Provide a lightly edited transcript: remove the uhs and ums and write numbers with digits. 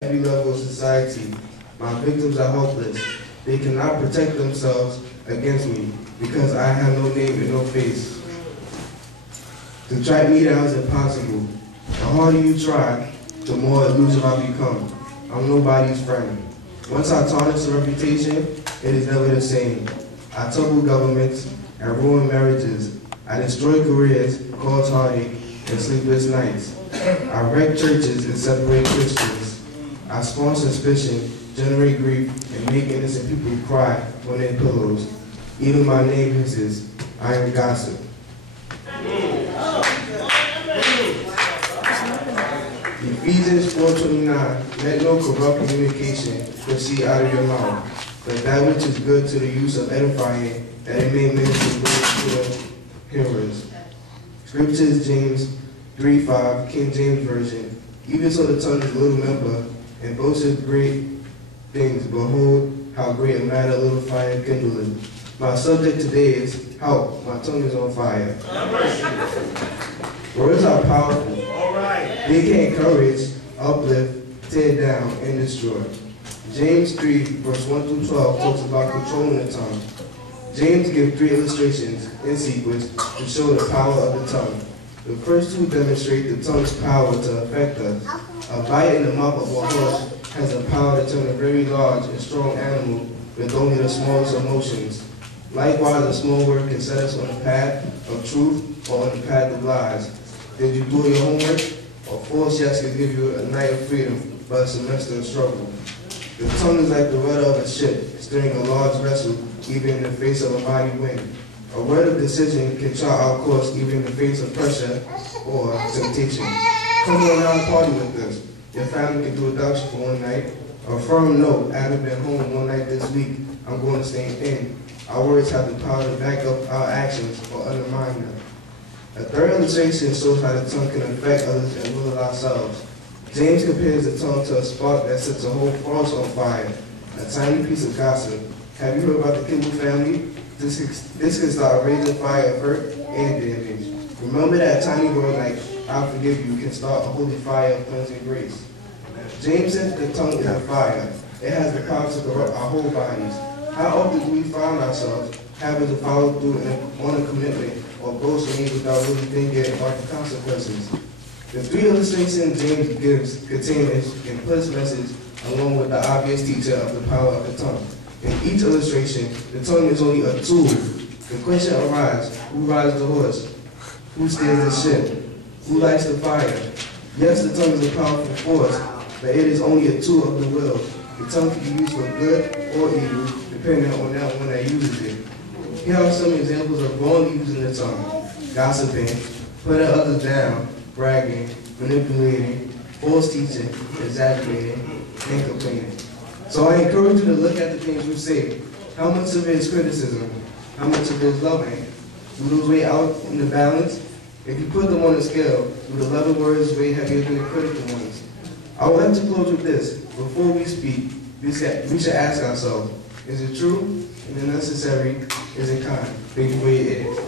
every level of society. My victims are helpless. They cannot protect themselves against me because I have no name and no face. To track me down is impossible. The harder you try, the more elusive I become. I'm nobody's friend. Once I tarnish a reputation, it is never the same. I topple governments and ruin marriages. I destroy careers, cause heartache, and sleepless nights. I wreck churches and separate Christians. I spawn suspicion, generate grief, and make innocent people cry on their pillows. Even my name hisses. I am gossip. Ephesians 4:29, let no corrupt communication proceed out of your mouth, but that which is good to the use of edifying, that it may minister good to the hearers. Scripture is James 3:5, King James Version. Even so the tongue is a little member, and boasteth great things. Behold, how great a matter a little fire kindleth. My subject today is help. My tongue is on fire. Words are powerful. They can encourage, uplift, tear down, and destroy. James 3, verse 1 through 12 talks about controlling the tongue. James gives 3 illustrations in sequence to show the power of the tongue. The first 2 demonstrate the tongue's power to affect us. A bite in the mouth of a horse has the power to turn a very large and strong animal with only the smallest emotions. Likewise, a small word can set us on the path of truth or on the path of lies. Did you do your homework? A false yes can give you a night of freedom, but a semester of struggle. The tongue is like the rudder of a ship, steering a large vessel, even in the face of a mighty wind. A word of decision can chart our course, even in the face of pressure or temptation. Come on out and party with us. Your family can do without you for one night. A firm note, I haven't been home one night this week, I'm going to stay in. Our words have the power to back up our actions or undermine them. A third illustration shows how the tongue can affect others as well as ourselves. James compares the tongue to a spark that sets a whole forest on fire, a tiny piece of gossip. Have you heard about the Kimball family? This can start a raging fire of hurt and damage. Remember that tiny word like, I forgive you, can start a holy fire of cleansing grace. James says the tongue is a fire. It has the power to corrupt our whole bodies. How often do we find ourselves having to follow through on a commitment or go somewhere without really thinking about the consequences? The 3 illustrations James gives contain an implicit message along with the obvious teacher of the power of the tongue. In each illustration, the tongue is only a tool. The question arises, who rides the horse? Who steers the ship? Who lights the fire? Yes, the tongue is a powerful force, but it is only a tool of the will. The tongue can be used for good or evil, depending on that one that uses it. Here are some examples of wrongly using the tongue: gossiping, putting others down, bragging, manipulating, false teaching, exaggerating, and complaining. So I encourage you to look at the things you say. How much of it is criticism? How much of it is loving? Do those weigh out in the balance? If you put them on a scale, do the loving words weigh heavier than the critical ones? I would like to close with this. Before we speak, we should ask ourselves, is it true? Is it necessary? Is it kind? Thank you for your ears.